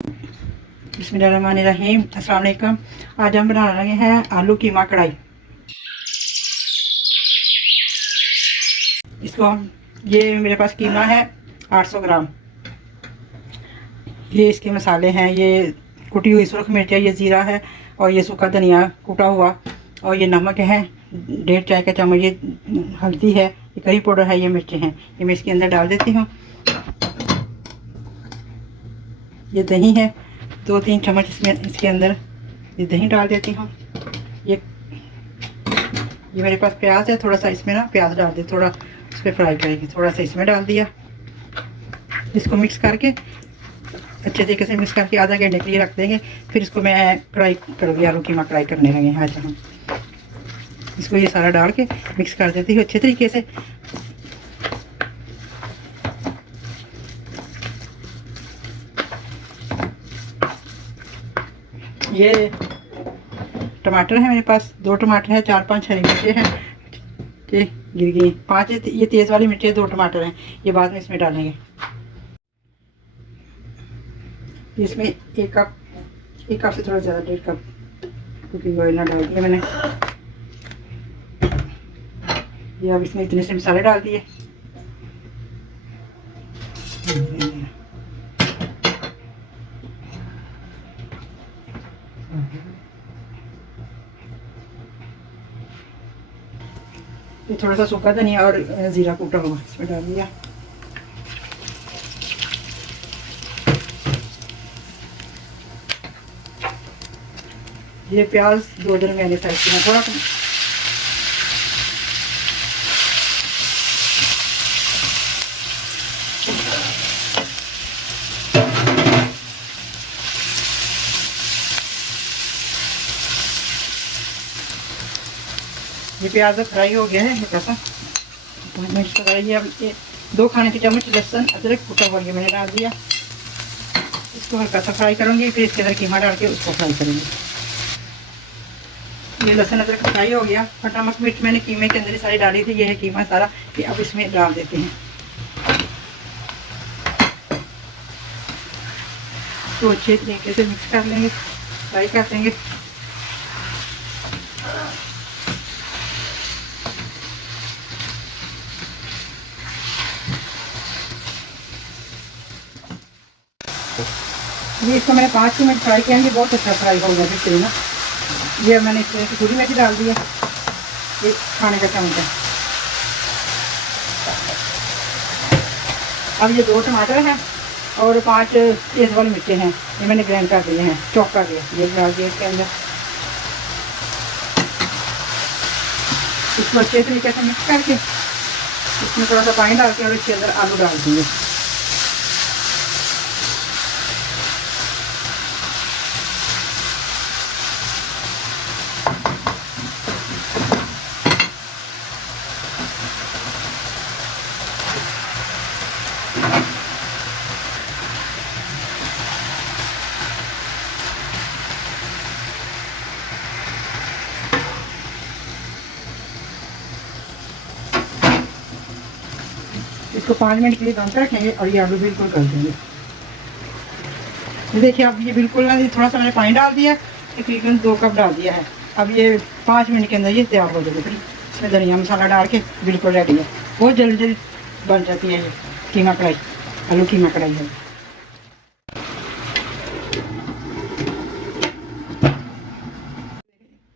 बिस्मिल्लाहिर्रहमानिर्रहीम। अस्सलाम वालेकुम। आज हम बनाने लगे हैं आलू कीमा कढ़ाई। इसको हम ये मेरे पास कीमा है 800 ग्राम। ये इसके मसाले हैं, ये कुटी हुई सुरख मिर्च है, ये ज़ीरा है और ये सूखा धनिया कूटा हुआ, और ये नमक है 1.5 चाय का चम्मच, ये हल्दी है, ये करी पाउडर है, ये मिर्चें हैं। ये मैं इसके अंदर डाल देती हूँ। ये दही है 2-3 चम्मच, इसमें इसके अंदर ये दही डाल देती हूँ। ये मेरे पास प्याज है, थोड़ा सा इसमें ना प्याज डाल दे, थोड़ा उस पर फ्राई करेंगे, थोड़ा सा इसमें डाल दिया। इसको मिक्स करके अच्छे तरीके से मिक्स करके आधा घंटे के लिए रख देंगे। फिर इसको मैं कढ़ाई करूँगी, आलू कीमा कढ़ाई करने लगे हैं आज हम। इसको ये सारा डाल के मिक्स कर देती हूँ अच्छे तरीके से। ये टमाटर है मेरे पास, 2 टमाटर है, 4-5 हरी मिर्चें हैं, ये गिर गई 5, ये तेज़ वाली मिर्चें, 2 टमाटर हैं, ये बाद में इसमें डालेंगे। इसमें 1 कप से थोड़ा ज़्यादा, 1.5 कप कुकिंग ऑयल ना डाल दिया मैंने। ये अब इसमें इतने से मसाले डाल दिए। ये थोड़ा सा सूखा धनिया और ज़ीरा कूटा हुआ इसमें डाल दिया। ये प्याज 2 दरमियाने साइज के, थोड़ा ये प्याज फ्राई हो गया है हल्का सा, मिर्च फ्राई। अब ये 2 खाने के चम्मच लहसुन अदरक कूटा हुआ ये मैंने डाल दिया। इसको हल्का सा फ्राई करूँगी, फिर इसके अंदर कीमा डाल के उसको फ्राई करेंगे। ये लहसुन अदरक फ्राई हो गया, और नमक मिर्च मैंने कीमे के अंदर ही सारी डाली थी, ये है कीमा सारा, ये अब इसमें डाल देते हैं। तो अच्छे तरीके से मिक्स कर लेंगे, फ्राई कर देंगे। ये इसको मैंने 5 मिनट फ्राई किया, ये बहुत अच्छा फ्राई हो गया फिर ना। ये मैंने इसमें कसूरी मेथी डाल दिया, ये खाने का चम्मच है। अब ये 2 टमाटर हैं और 5 तेज़ वाली मिर्चें हैं, ये मैंने ग्राइंड कर दिए हैं, चॉप कर दिया, ये डाल दिया इसके अंदर। इसको अच्छे तरीके से मिक्स करके इसमें थोड़ा सा पानी डाल के और इसके अंदर आलू डाल देंगे। इसको 5 मिनट के लिए दम पे रखेंगे और ये आलू बिल्कुल कर देंगे। ये देखिए अब ये बिल्कुल ना, थोड़ा सा मैंने पानी डाल दिया, तकरीबन 2 कप डाल दिया है। अब ये 5 मिनट के अंदर ये तैयार हो जाएगी। फिर इसमें धनिया मसाला डाल के बिल्कुल रेडी है, बहुत जल्दी बन जाती है ये कीमा कढ़ाई, आलू कीमा कढ़ाई है।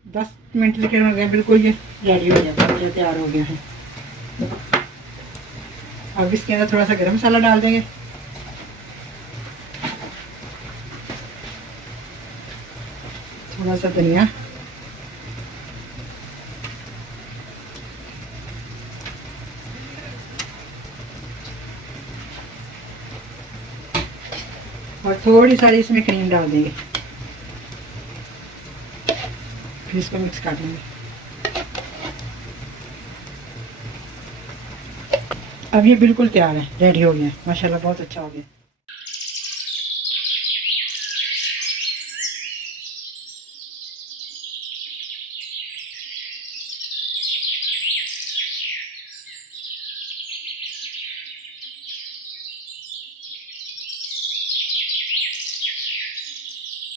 10 मिनट के अंदर बिल्कुल ये रेडी हो जाता है, ये तैयार हो गया है। अब इसके अंदर थोड़ा सा गरम मसाला डाल देंगे, थोड़ा सा धनिया, और थोड़ी सारी इसमें क्रीम डाल देंगे। फिर इसको मिक्स कर देंगे। अब ये बिल्कुल तैयार है, रेडी हो गया है, माशाल्लाह बहुत अच्छा हो गया।